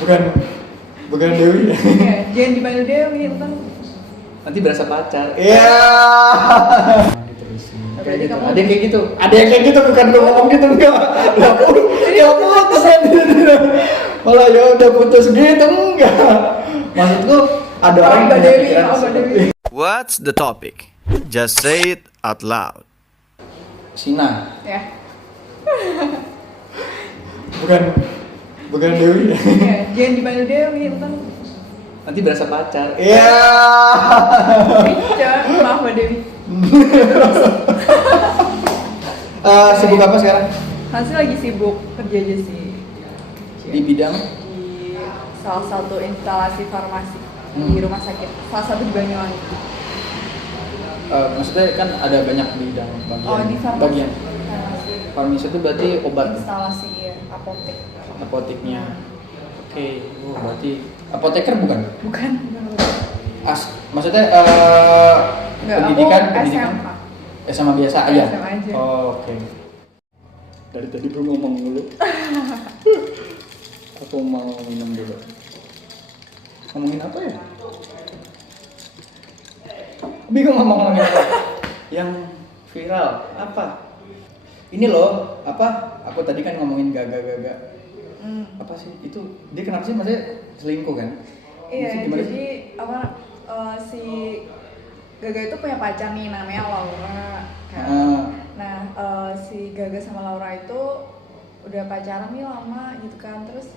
Bukan bukan Dewi. Iya, jangan dipanggil Dewi, ntar. Nanti berasa pacar. Iya. Berarti Kayak gitu. kamu- Ada yang kayak gitu. Ada yang kayak gitu bukan lu ngomong gitu enggak. Lah ya putus kan. Malah ya udah putus gitu enggak. Maksudku ada orang yang Mbak punya Dewi, pikiran Mbak seperti Dewi. What's the topic? Just say it out loud. Sina. Ya. Bukan Dewi. Iya, jangan dipanggil Dewi, ntar. Nanti berasa pacar. Iya. Iya, maaf Mbak Dewi. Sibuk apa sekarang? Nanti lagi sibuk kerja aja sih. Di bidang Di salah satu instalasi farmasi Hmm. di rumah sakit. Salah satu di Banyuwangi. maksudnya kan ada banyak bidang bagian. Oh, di farmasi. Bagian. Farmasi. Farmasi itu berarti obat Instalasi ya, apotek. apoteknya. Oke, berarti apoteker bukan? Bukan. Maksudnya Enggak, pendidikan aku pendidikan SMA. SMA biasa aja. SMA aja. Oh, oke. Dari tadi gue ngomong dulu. Aku mau minum dulu. Ngomongin apa ya? Bingung ngomongin apa. Yang viral apa? Ini loh, apa? Aku tadi kan ngomongin gaga. Apa sih? Itu dia kenapa sih maksudnya selingkuh kan? Iya, Maksudnya gimana jadi sih? apa si Gaga itu punya pacar nih namanya Laura kan. Nah, si Gaga sama Laura itu udah pacaran nih lama gitu kan. Terus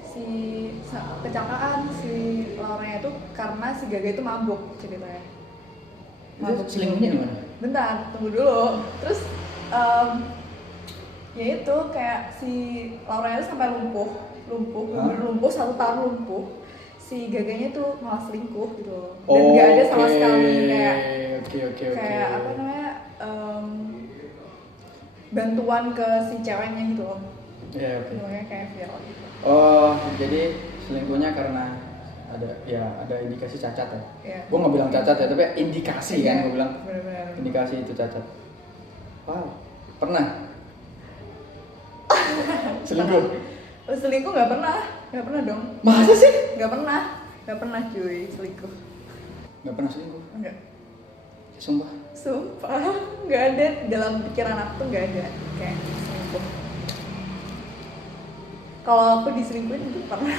kecelakaan si Laura itu karena si Gaga itu mabuk ceritanya. Itu selingkuhnya di mana? Bentar, tunggu dulu. Terus ya itu kayak si Laura itu sampai lumpuh, bener lumpuh 1 tahun lumpuh. Si Gaganya tuh malah selingkuh gitu loh. Dan nggak ada sama sekali kayak kayak apa namanya bantuan ke si ceweknya gitu loh. Iya, oke. Makanya kayak viral gitu. Oh, jadi selingkuhnya karena ada indikasi cacat ya? Iya. Gue nggak bilang cacat ya, tapi indikasi Iya, kan gue bilang. bener-bener. Indikasi itu cacat. Wow, pernah? Selingkuh? Oh, selingkuh nggak pernah dong. Masa sih? Nggak pernah cuy selingkuh. Nggak pernah selingkuh? Enggak. Sumpah? Sumpah, nggak ada dalam pikiran aku tuh nggak ada kayak selingkuh. Kalau aku diselingkuhin itu pernah.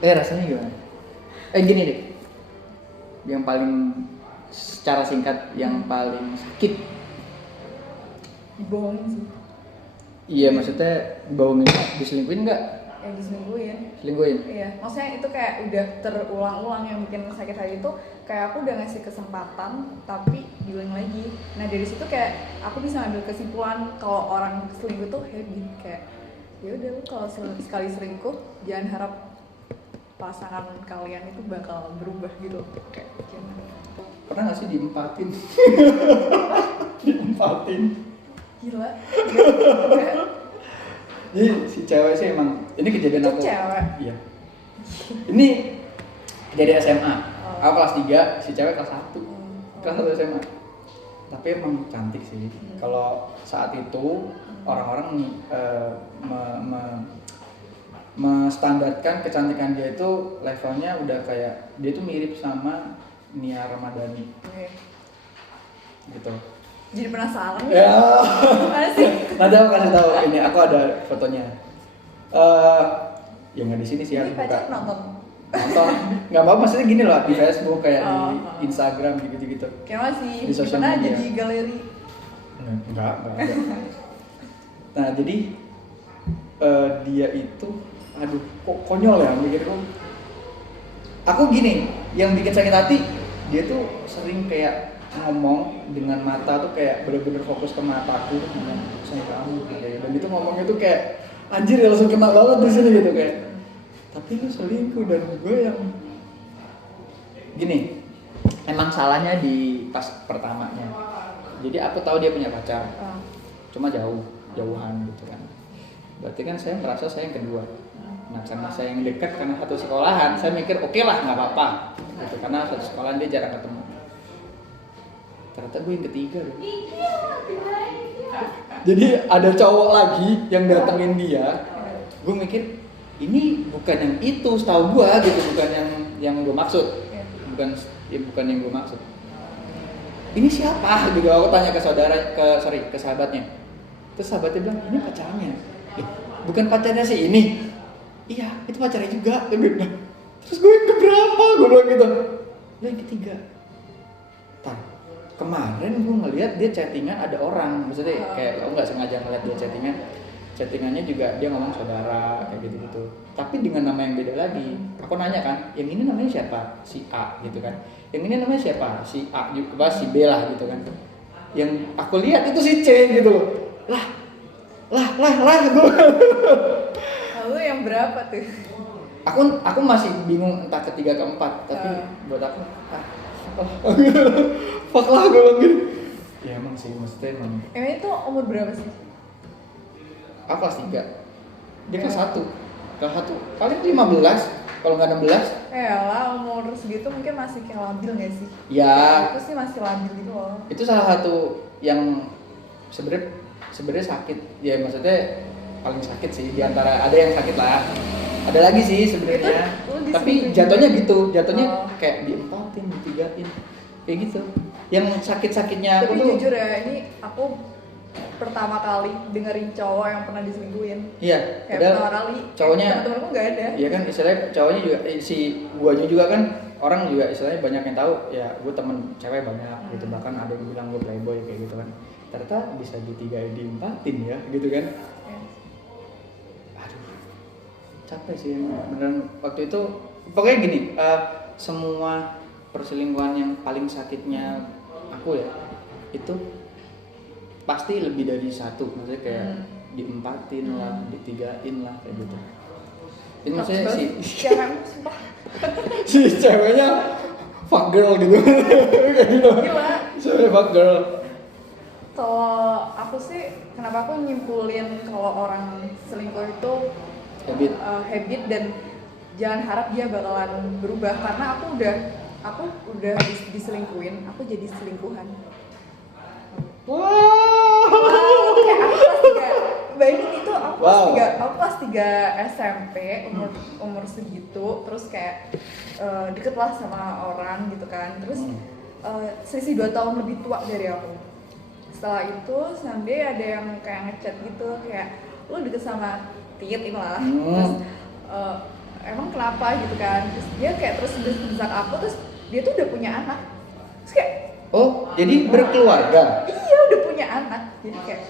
Rasanya gimana? Gini deh. Yang paling secara singkat, yang paling sakit. Dibohongin sih. Iya, maksudnya bohongin, diselingkuhin nggak? Yang diselingkuhin. Selingkuhin? Iya, maksudnya itu kayak udah terulang-ulang yang bikin sakit hati itu kayak aku udah ngasih kesempatan tapi diulang lagi. Nah dari situ kayak aku bisa ambil kesimpulan kalau orang selingkuh tuh habit kayak ya udah lu kalau sekali selingkuh jangan harap pasangan kalian itu bakal berubah gitu kayak jangan. Pernah nggak sih diempatin? Diempatin. Gila. Enggak. Jadi si cewek sih emang ini kejadian Itu aku. cewek. Iya. Ini kejadian SMA. Oh. Aku kelas 3, si cewek kelas 1. Kelas 1 SMA. Tapi emang cantik sih. Kalau saat itu orang-orang menstandarkan kecantikan dia itu levelnya udah kayak dia tuh mirip sama Nia Ramadhani. Oke. Gitu. Jadi penasaran. Ya. Mana sih? Nanti aku kasih tahu. Ini aku ada fotonya. Ya nggak di sini sih, Ini aku buka. pacar nonton. Nonton. Nggak apa-apa, maksudnya gini loh, di Facebook kayak Oh. di Instagram gitu-gitu. Kayak masih Di sosial pernah media. jadi galeri. Enggak ada. Nah jadi dia itu, aduh kok konyol ya mikirku. Aku gini, yang bikin sakit hati, dia tuh sering kayak ngomong dengan mata tuh kayak bener-bener fokus ke mataku, ngomong sama kamu kayak, dan itu ngomongnya tuh kayak anjir ya langsung kena banget di sini gitu kayak. Tapi lu selingkuh dan gue yang gini, emang salahnya di pas pertamanya. Jadi aku tahu dia punya pacar, cuma jauhan gitu kan. Berarti kan saya merasa saya yang kedua. Nah karena saya yang dekat karena satu sekolahan, saya mikir oke lah nggak apa-apa gitu, karena satu sekolahan dia jarang ketemu. Ternyata gue yang ketiga dong. Jadi ada cowok lagi yang datengin dia. Gue mikir ini bukan yang itu setahu gua gitu, bukan yang gua maksud. Iya. Bukan yang gua maksud. Ini siapa gitu, aku tanya ke ke sahabatnya. Terus sahabatnya bilang ini pacarnya. Bukan pacarnya si ini. Iya, itu pacarnya juga. Terus gue yang keberapa? Gue bilang gitu. Yang ketiga. Kemarin gue ngeliat dia chattingan ada orang, maksudnya kayak aku nggak sengaja ngeliat dia chattingannya juga dia ngomong saudara kayak gitu. Tapi dengan nama yang beda lagi. Aku nanya kan, yang ini namanya siapa? Si A gitu kan. Yang ini namanya siapa? Si A juga, si B lah gitu kan. Yang aku lihat itu si C gitu. Lah gue. Lalu yang berapa tuh? Aku masih bingung entah ketiga keempat, tapi buat aku fuck lah gue bilang gitu. Ya emang sih, maksudnya emang Emang itu umur berapa sih? aku kelas 3 dia kelas 1 paling 15 kalau nggak 16. Lah umur segitu mungkin masih kayak labil nggak sih? Ya Itu sih masih labil gitu loh. itu salah satu yang sebenarnya sakit ya, maksudnya paling sakit sih di antara, ada yang sakit lah, ada lagi sih sebenarnya, Itu lu tapi diselingkuhin jatuhnya juga? gitu, jatuhnya Oh. kayak diempatin, ditigain kayak gitu. Yang sakit-sakitnya aku Tapi tuh jujur ya, ini aku pertama kali dengerin cowok yang pernah diselingkuhin. iya, Kayak padahal pertama kali cowoknya temen-temenku nggak ada. iya kan, istilahnya cowoknya juga si guanya juga kan, orang juga istilahnya banyak yang tahu ya, gue temen cewek banyak gitu, bahkan ada yang bilang gue playboy kayak gitu kan, ternyata bisa ditigain, diempatin ya gitu kan. Ya. Aduh, capek sih emang. Beneran waktu itu pokoknya gini, semua perselingkuhan yang paling sakitnya aku ya itu pasti lebih dari satu, maksudnya kayak diempatin lah, ditigain lah kayak gitu. Ini maksudnya Cewek sumpah si ceweknya fuck girl gitu kayak gitu. gila. Ceweknya fuck girl. Kalau aku sih, kenapa aku nyimpulin kalau orang selingkuh itu habit dan jangan harap dia bakalan berubah, karena aku udah diselingkuhin, aku jadi selingkuhan. Kayak aku kelas 3, bayangin itu aku kelas 3 SMP, umur segitu, terus kayak deket lah sama orang gitu kan, terus selisih 2 tahun lebih tua dari aku. Setelah itu sampai ada yang kayak ngechat gitu, kayak lu deket sama Tit ini lah, terus emang kenapa gitu kan, terus dia kayak terus desak aku, terus dia tuh udah punya anak, terus kayak Oh, jadi berkeluarga? iya udah punya anak, jadi kayak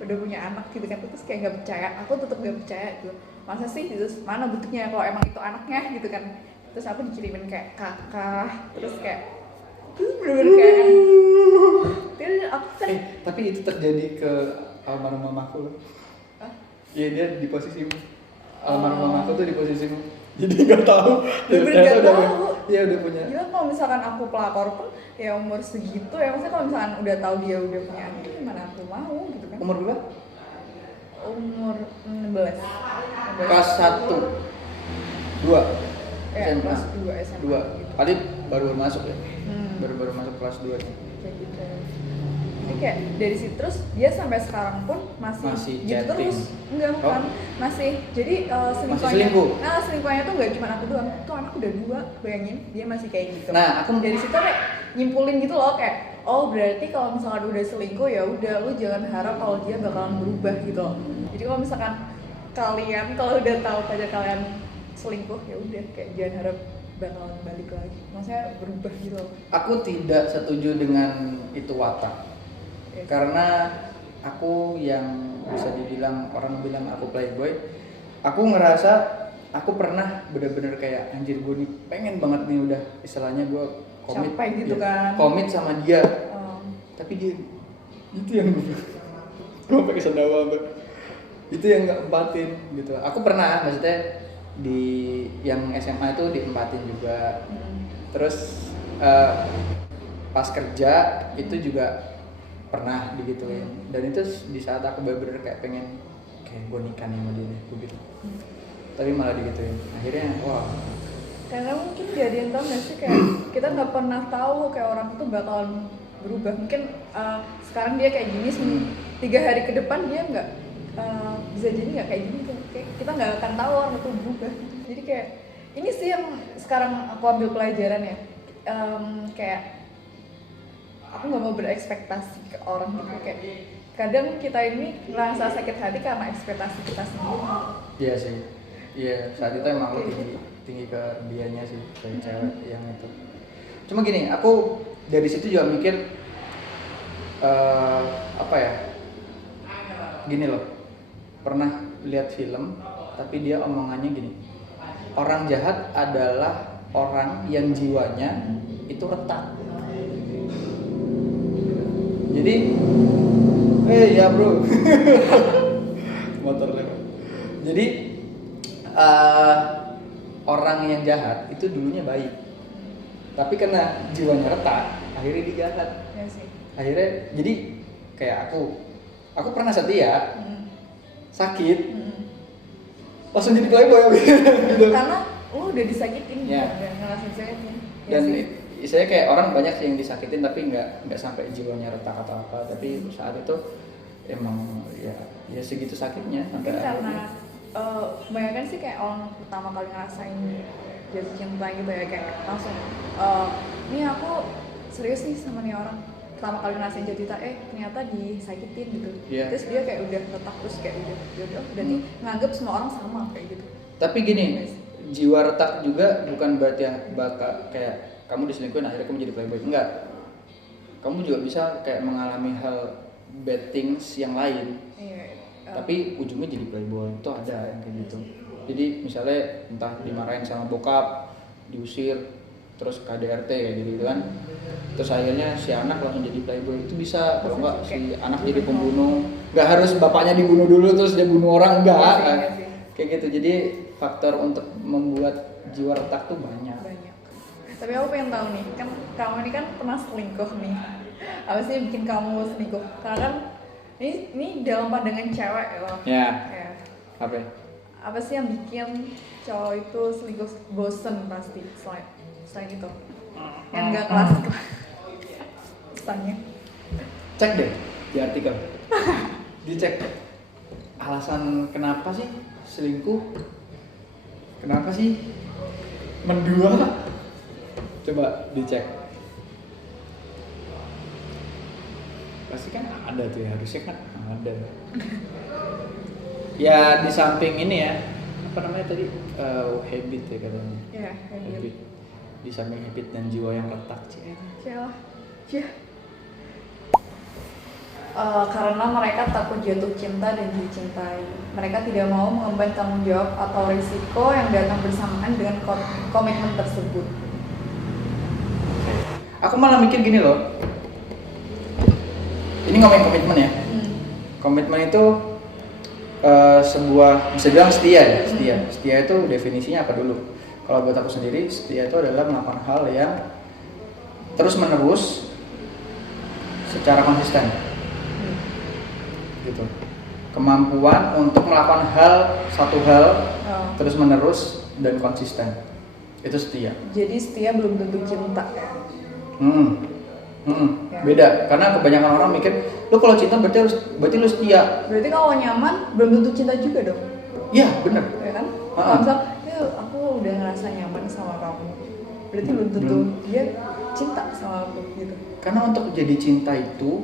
udah punya anak gitu kan, terus kayak nggak percaya, aku tetap nggak percaya gitu, masa sih, terus mana buktinya kalau emang itu anaknya gitu kan, terus aku dikirimin kayak kakak, terus kayak bener-bener kayak terus aku kan Tapi itu terjadi ke almarhum mamaku loh. Iya, dia di posisimu. Almarhum mamaku tuh di posisimu. Jadi nggak tahu. Bener-bener nggak tahu. Iya udah punya. gila, kalau misalkan aku pelakor pun ya umur segitu ya, maksudnya kalau misalkan udah tahu dia udah punya anak, gimana aku mau gitu kan. Umur berapa? Umur 16. Kelas 1 2 Ya, SMA. kelas 2 SMA 2 gitu. Adit baru masuk ya? Hmm. Baru masuk kelas 2 nih. Kayak gitu. Jadi kayak dari situ terus dia sampai sekarang pun masih gitu chatting. terus. Enggak, bukan. Masih. Jadi selingkuhannya. selingkuh? Nah, selingkuhannya tuh enggak cuma aku doang. Tuh anak udah 2, bayangin. Dia masih kayak gitu. Nah, aku dari situ kayak nyimpulin gitu loh, kayak oh berarti kalau misalkan udah selingkuh ya udah, lu jangan harap kalau dia bakalan berubah gitu loh. Jadi kalau misalkan kalian kalau udah tahu pacar kalian selingkuh ya udah, kayak jangan harap bakalan balik lagi. Maksudnya berubah gitu loh. aku tidak setuju dengan itu watak. Yes. Karena aku yang bisa dibilang, orang bilang aku playboy, aku ngerasa aku pernah bener-bener kayak anjir, gue nih pengen banget nih udah istilahnya gue komit Sampai gitu kan. komit sama dia, Um, tapi dia itu yang gue pakai sendawa Mbak. Itu yang nggak empatin gitu. Aku pernah, maksudnya di yang SMA itu diempatin juga. Terus pas kerja itu juga pernah digituin, dan itu di saat aku bener-bener kayak pengen kayak gue nikah nih sama dia gue gitu, tapi malah digituin. Akhirnya wah, karena mungkin jadi yang tau gak sih, kayak kita nggak pernah tahu kayak orang itu bakalan berubah. Mungkin sekarang dia kayak gini, 3 hari ke depan dia nggak bisa jadi nggak kayak gini tuh. kayak kita nggak akan tahu orang itu berubah. Jadi kayak ini sih yang sekarang aku ambil pelajaran ya. Kayak aku nggak mau berekspektasi ke orang gitu, kayak kadang kita ini ngerasa sakit hati karena ekspektasi kita sendiri. Iya sih, iya saat itu emang lo tinggi ke dianya sih, ke cewek yang itu. Cuma gini, aku dari situ juga mikir apa ya, gini loh, pernah lihat film tapi dia omongannya gini, orang jahat adalah orang yang jiwanya itu retak. Jadi ya bro motor lewat. Jadi orang yang jahat itu dulunya baik, tapi karena jiwanya retak akhirnya dia jahat. Ya sih. Akhirnya jadi kayak aku pernah setia, sakit, langsung jadi playboy gitu. Karena lu udah disakitin, Ya. udah ngerasain sakitin. Dan saya kayak orang banyak sih yang disakitin tapi nggak sampai jiwanya retak atau apa, tapi saat itu emang ya segitu sakitnya sampai mungkin karena kebanyakan sih kayak orang pertama kali ngerasain jatuh cinta gitu ya, kayak langsung nih aku serius nih sama nih orang, pertama kali ngerasain jatuh cinta ternyata disakitin gitu. Yeah. Terus dia kayak udah retak, terus kayak udah berarti nganggep semua orang sama kayak gitu. Tapi gini, jiwa retak juga bukan berarti bakal kayak kamu diselingkuhin akhirnya kamu jadi playboy, enggak. Kamu juga bisa kayak mengalami hal bad things yang lain, tapi ujungnya jadi playboy, itu ada yang kayak gitu. Jadi misalnya entah dimarahin sama bokap, diusir, terus KDRT kayak gitu kan, terus akhirnya si anak langsung jadi playboy, itu bisa. Kalau enggak si anak jadi pembunuh, nggak harus bapaknya dibunuh dulu terus dia bunuh orang, enggak kayak gitu. Jadi faktor untuk membuat jiwa retak tuh banyak. Tapi aku pengen tahu nih, kan kamu ini kan pernah selingkuh nih. Apa sih yang bikin kamu selingkuh? Karena kan ini dalam pandangan cewek loh. Ya. Kayak, Apa? apa sih yang bikin cowok itu selingkuh? Bosen pasti selain itu. Yang nggak klasik lah. Pesannya. Cek deh di artikel. Dicek alasan kenapa sih selingkuh? Kenapa sih mendua? Coba dicek. Pasti kan ada tuh ya, harusnya kan ada. Ya di samping ini ya, apa namanya tadi, habit ya katanya. Iya, Habit. Di samping habit dan jiwa yang retak sih. Karena mereka takut jatuh cinta dan dicintai. Mereka tidak mau mengemban tanggung jawab atau risiko yang datang bersamaan dengan komitmen tersebut. Aku malah mikir gini loh. Ini ngomongin komitmen ya. Komitmen itu sebuah, bisa bilang setia ya. Setia itu definisinya apa dulu? Kalau buat aku sendiri, setia itu adalah melakukan hal yang terus menerus secara konsisten. Gitu. Kemampuan untuk melakukan satu hal terus menerus dan konsisten. Itu setia. Jadi setia belum tentu cinta ya. Ya. Beda, karena kebanyakan orang mikir, lu kalau cinta berarti lu setia. Berarti kalau nyaman belum tentu cinta juga dong. Iya, bener. Ya kan? Kalau misal, aku udah ngerasa nyaman sama kamu, berarti belum tentu dia cinta sama aku gitu. Karena untuk jadi cinta itu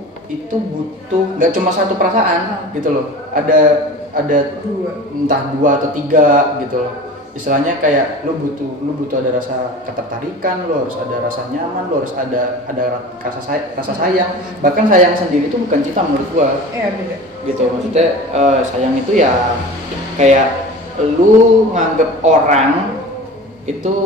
butuh nggak cuma satu perasaan gitu loh. Ada entah dua atau tiga gitu loh. Istilahnya kayak lu butuh ada rasa ketertarikan, lu harus ada rasa nyaman, lu harus ada rasa sayang. Bahkan sayang sendiri itu bukan cinta menurut gua. Iya, beda. Gitu, maksudnya sayang itu ya kayak lu nganggep orang itu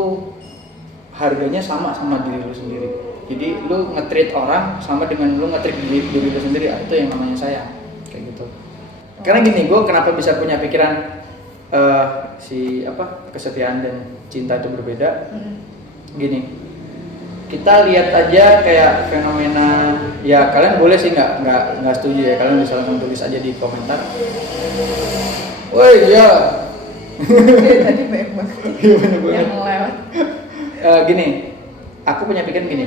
harganya sama diri lu sendiri. Jadi lu nge-treat orang sama dengan lu nge-treat diri lu sendiri, itu yang namanya sayang. Kayak gitu. Karena gini, gue kenapa bisa punya pikiran kesetiaan dan cinta itu berbeda. Gini, kita lihat aja kayak fenomena, ya kalian boleh sih nggak setuju ya, kalian bisa langsung tulis aja di komentar. Woi ya. Tadi banyak banget yang lewat. Gini, aku punya pikiran gini.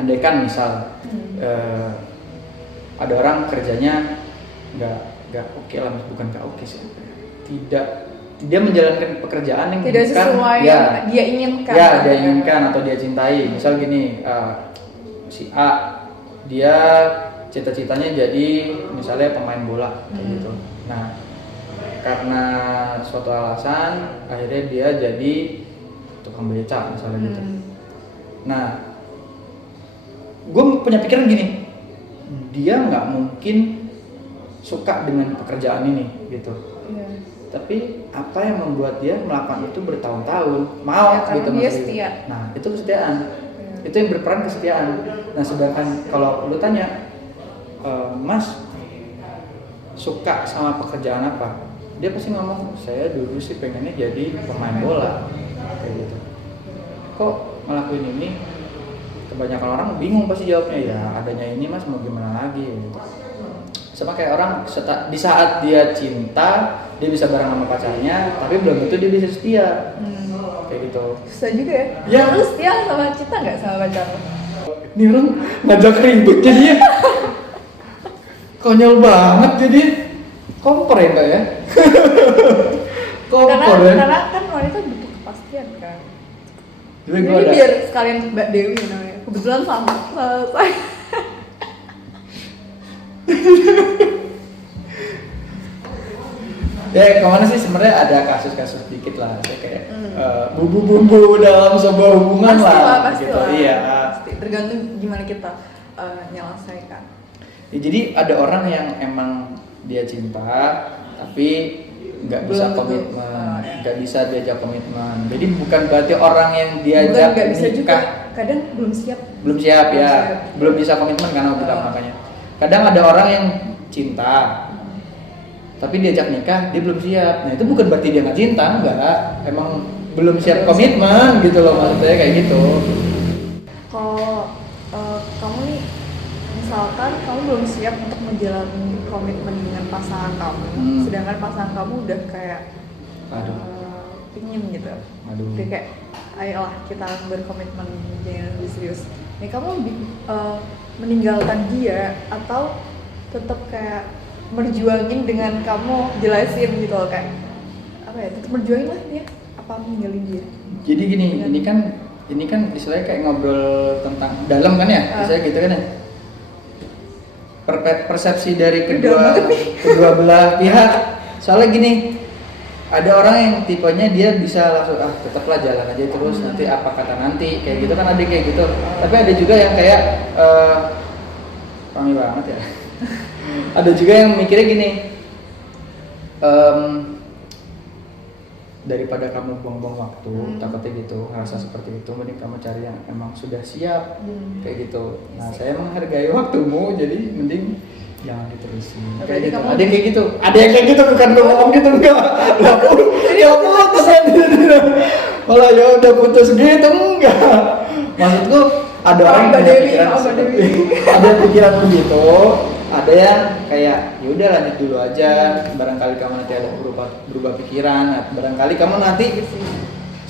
Andaikan misal ada orang kerjanya nggak oke lah, bukan nggak oke sih, tidak menjalankan pekerjaan yang Tidak bukan, sesuai ya, yang dia inginkan. ya dia inginkan atau dia cintai. Misal gini, si A dia cita-citanya jadi misalnya pemain bola kayak gitu. Nah, karena suatu alasan akhirnya dia jadi tukang beca misalnya gitu. Nah, gue punya pikiran gini, dia nggak mungkin suka dengan pekerjaan ini gitu. Iya. Tapi apa yang membuat dia melakukan itu bertahun-tahun mau Ya, karena gitu dia maksudnya. setia. Nah, itu kesetiaan. Itu yang berperan kesetiaan. Nah, sedangkan kalau lu tanya, Mas suka sama pekerjaan apa? Dia pasti ngomong, saya dulu sih pengennya jadi pemain bola kayak gitu. Kok ngelakuin ini? Kebanyakan orang bingung pasti jawabnya, ya adanya ini Mas, mau gimana lagi gitu. Sama kayak orang di saat dia cinta, dia bisa bareng sama pacarnya, tapi belum tentu dia bisa setia. Kayak gitu. Susah juga ya. Ya. Terus dia sama cinta nggak sama pacar lo? Ini orang ngajak ribut jadinya. Konyol banget jadi. Kompor ya enggak ya? Kompor ya. Karena kan wanita butuh kepastian kan. Jadi Jadi gue ada. biar sekalian Mbak Dewi namanya. Kebetulan sama saya. Ya kemana sih sebenarnya ada kasus-kasus dikit lah, kayak bumbu-bumbu dalam sebuah hubungan Pasti gitu. lah. Iya. Pasti. Tergantung gimana kita menyelesaikan. Ya, jadi ada orang yang emang dia cinta tapi nggak bisa Belum tentu. komitmen, Ya. nggak bisa diajak komitmen. Jadi bukan berarti orang yang Bukan diajak nggak bisa juga. nikah Kadang belum siap. belum siap Belum ya, siap. belum bisa komitmen karena bukan makanya. Kadang ada orang yang cinta tapi diajak nikah dia belum siap. Nah itu bukan berarti dia nggak cinta, enggak. Emang belum siap komitmen gitu loh, maksudnya kayak gitu. Kalau kamu nih, misalkan kamu belum siap untuk menjalani komitmen dengan pasangan kamu, sedangkan pasangan kamu udah kayak Aduh. pingin gitu, Aduh. udah kayak ayolah kita berkomitmen dengan lebih serius. Nih kamu lebih meninggalkan dia atau tetap kayak merjuangin dengan kamu jelasin gitu loh, kayak apa ya, tetap berjuangin lah ya, apa meninggalin dia. Jadi gini, ini kan istilahnya kayak ngobrol tentang dalam kan ya, istilahnya gitu kan ya. Persepsi dari kedua belah pihak. Soalnya gini, ada orang yang tipenya dia bisa langsung tetaplah jalan aja terus nanti apa kata nanti kayak gitu kan, ada kayak gitu. Tapi ada juga yang kayak rame banget ya. Ada juga yang mikirnya gini, daripada kamu buang-buang waktu takutnya gitu, ngerasa seperti itu, mending kamu cari yang emang sudah siap kayak gitu. Nah saya menghargai waktumu, jadi mending jangan diterusin kayak gitu. Ada yang kayak gitu, ada yang kayak gitu, bukan gue ngomong gitu, enggak. Ya putus kan, malah ya udah putus gitu, enggak. Maksudku ada orang yang punya pikiran seperti ada pikiran begitu, ada yang kayak ya udah lanjut dulu aja, barangkali kamu nanti ada berubah pikiran, barangkali kamu nanti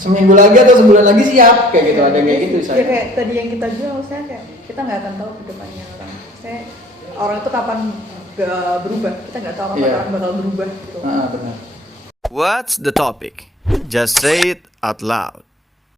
seminggu lagi atau sebulan lagi siap kayak gitu. Ada kayak gitu ya kayak tadi yang kita jual, saya kayak kita nggak akan tahu ke depannya orang itu kapan gak berubah, kita nggak tahu kapan orang bakal berubah gitu. Benar. What's the topic? Just say it out loud.